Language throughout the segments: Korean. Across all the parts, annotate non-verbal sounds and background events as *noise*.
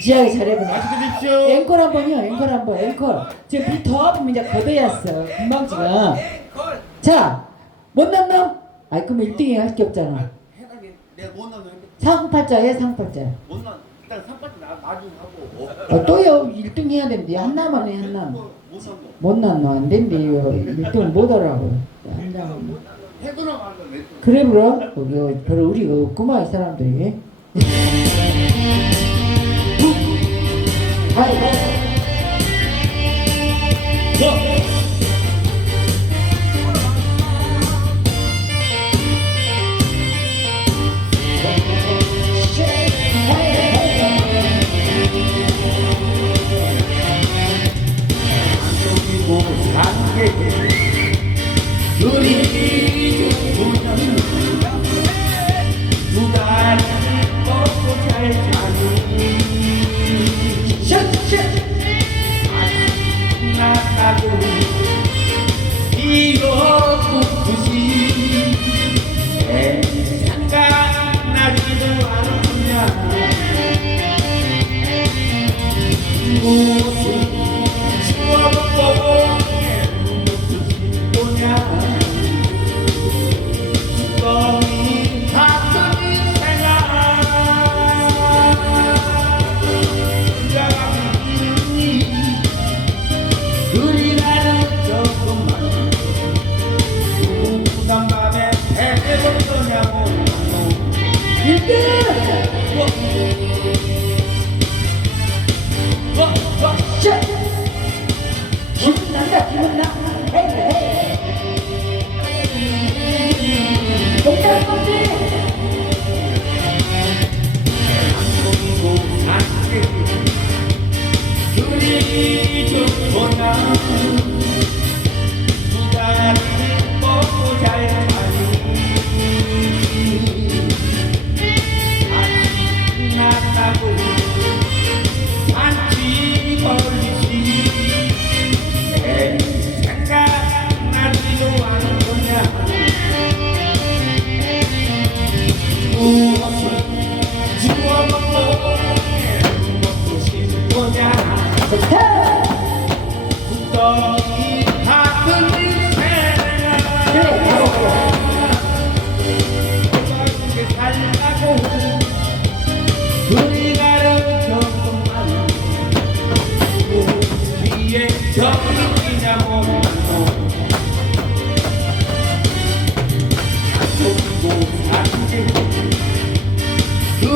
무지하게 잘해보네. 맛있게 드십시오. 앵콜 한 번요 앵콜 한 번 앵콜. 지금 비 더 아프면 이제 거대였어 금방 지금. 자못 남남? 아이 그럼 1등이 할 게 없잖아. 해당이 내가 못 넣는 상팔자에 상팔자. 못 넣는 일단 삼바지 나 나중에 하고. 어, 또요 1등 해야 되는데 한남 안에 한남. 못 넣는 못 남나 안 된대요. 1등 못 하라고. 한남 해도나 말도 왜 그래 불어? 우리 별로 우리가 없구만 이 사람들이 아이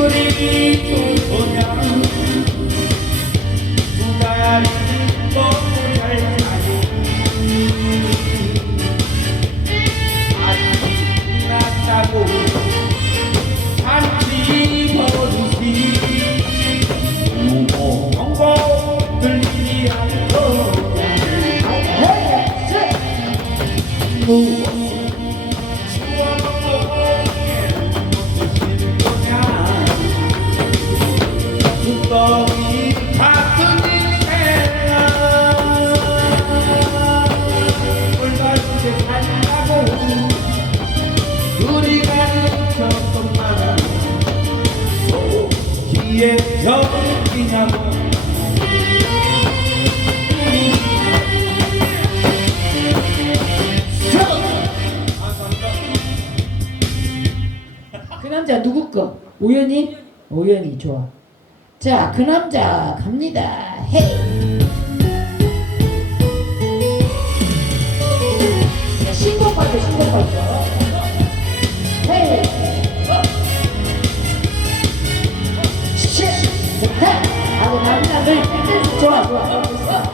그리 좋으냐? 두다 뒤에 저기냐고. 그 남자 누구 거? 우연히? 우연히 좋아. 자 그 남자 갑니다. 헤이! 자, 신곡 받죠 신곡 받죠 헤이 하고 남자들 좋아 좋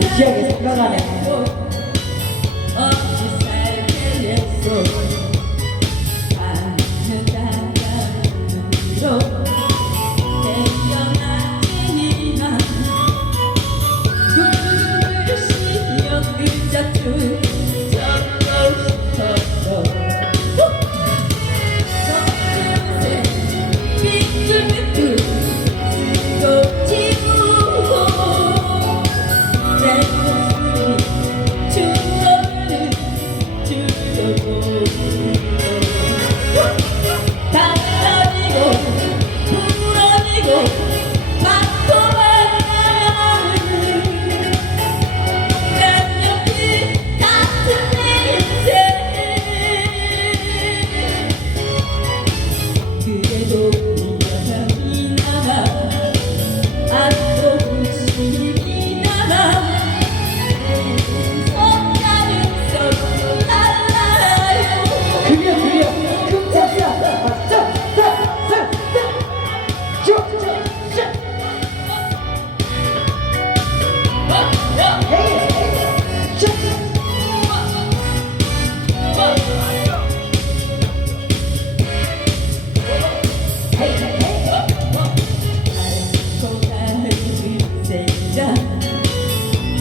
무지하게 생각하네.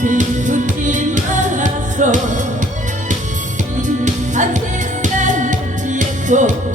짓묻지 말았어 한 세상 지었고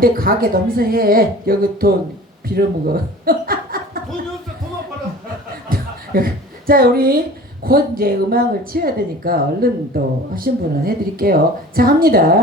안 돼 가게 넘서 해. 여기 돈 빌어먹어. *laughs* 자 우리 곧 이제 음악을 치워야 되니까 얼른 또 하신 분은 해드릴게요. 자 합니다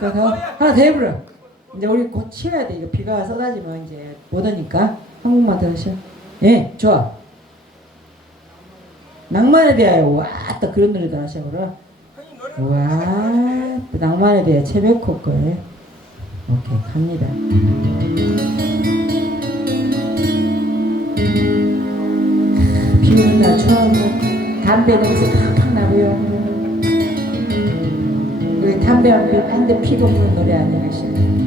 더? 하나 더 해보라. 이제 우리 곧 치워야 돼. 이거 비가 쏟아지면 이제 못 오니까. 한 곡만 더 하셔. 예 좋아. 낭만에 대하여 와또 그런 노래도 하셔 그럼 와 낭만에 대해 최백호 거에. 오케이 갑니다. 비 오는 날 처음 담배 냄새 팍팍 나고요 담배 한 대 피도 부는 노래 씨. 준비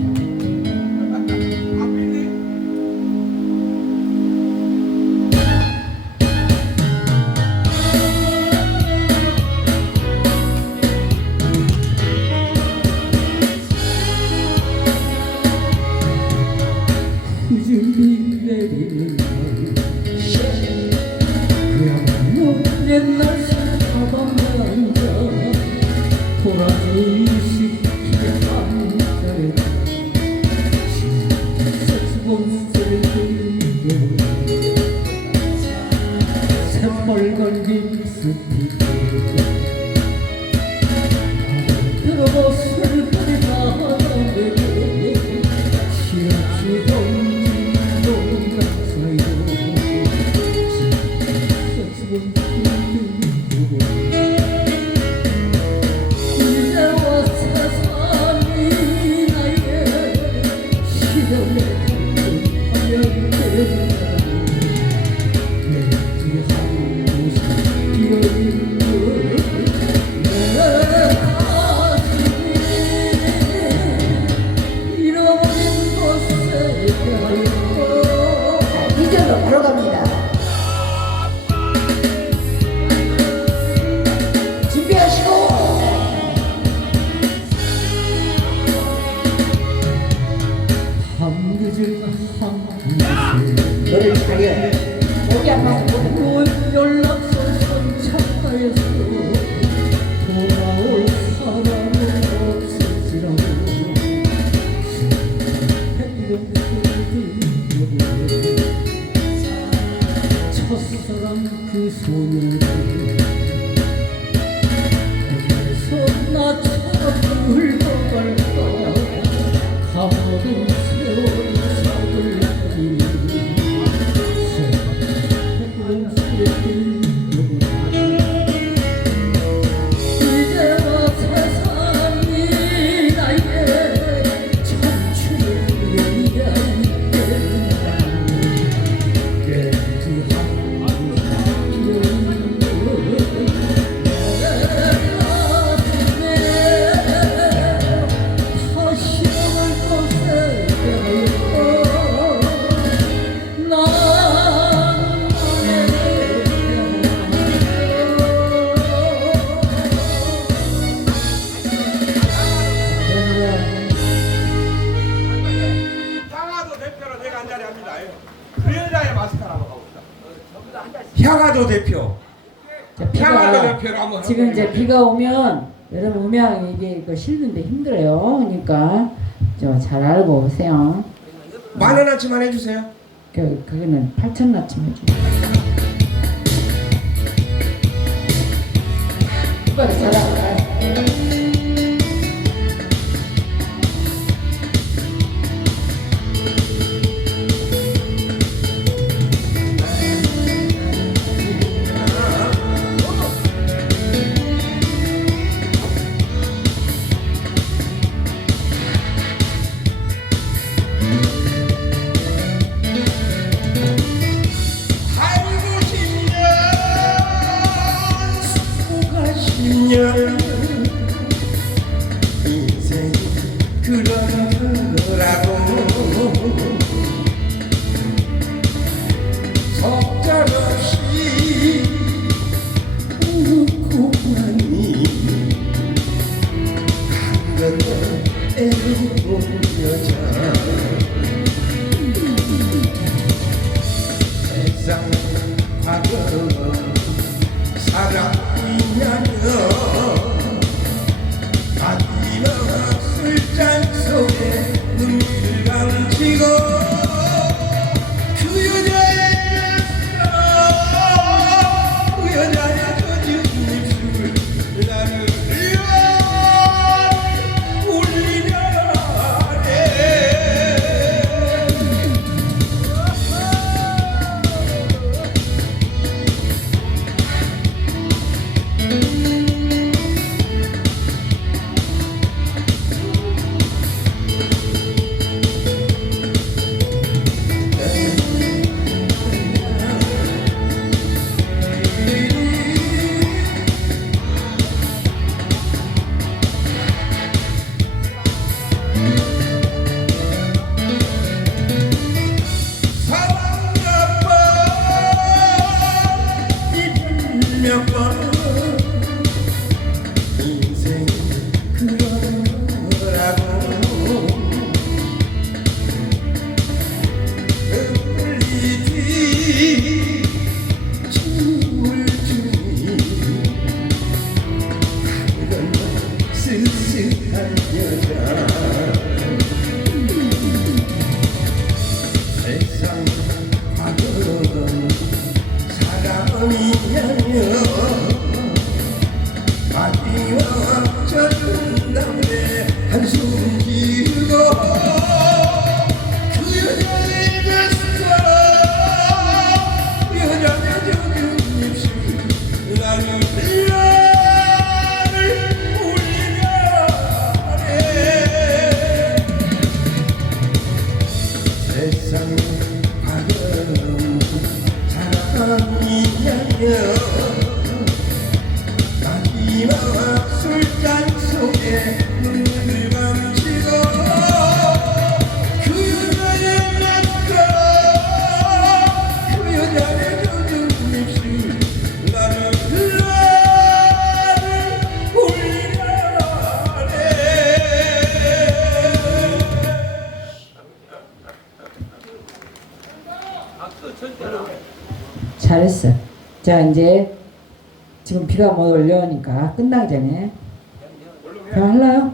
첫사랑 그 소녀를 손나 처음 지금 이제 비가 오면 여러분 음향 이게 그 실는데 힘들어요. 그러니까 좀 잘 알고 오세요. 만원 아침만 해주세요. 그 그거는 8천 나침 해주세요. 누가 잘 알아? 미안해 Thank. 잘했어. 자 이제 지금 비가 못 올려오니까 끝나기 전에 그럼 할래요?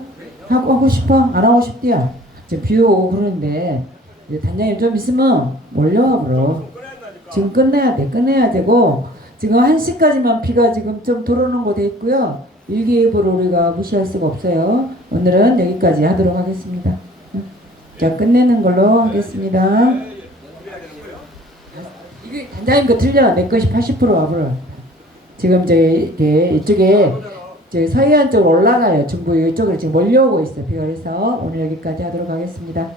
하고 하고 싶어? 안 하고 싶디야? 지금 비도 오고 그러는데 이제 단장님 좀 있으면 몰려와 버려. 지금 끝내야 돼. 끝내야 되고 지금 1시까지만 비가 지금 좀 들어오는 거돼 있고요. 일기예보를 우리가 무시할 수가 없어요. 오늘은 여기까지 하도록 하겠습니다. 응? 자 끝내는 걸로 하겠습니다. 단장님 거 틀려. 내 것이 80% 와버려. 지금 저기 이쪽에 저기 서해안 쪽으로 올라가요. 중부 이쪽으로 지금 몰려오고 있어요. 그래서 오늘 여기까지 하도록 하겠습니다.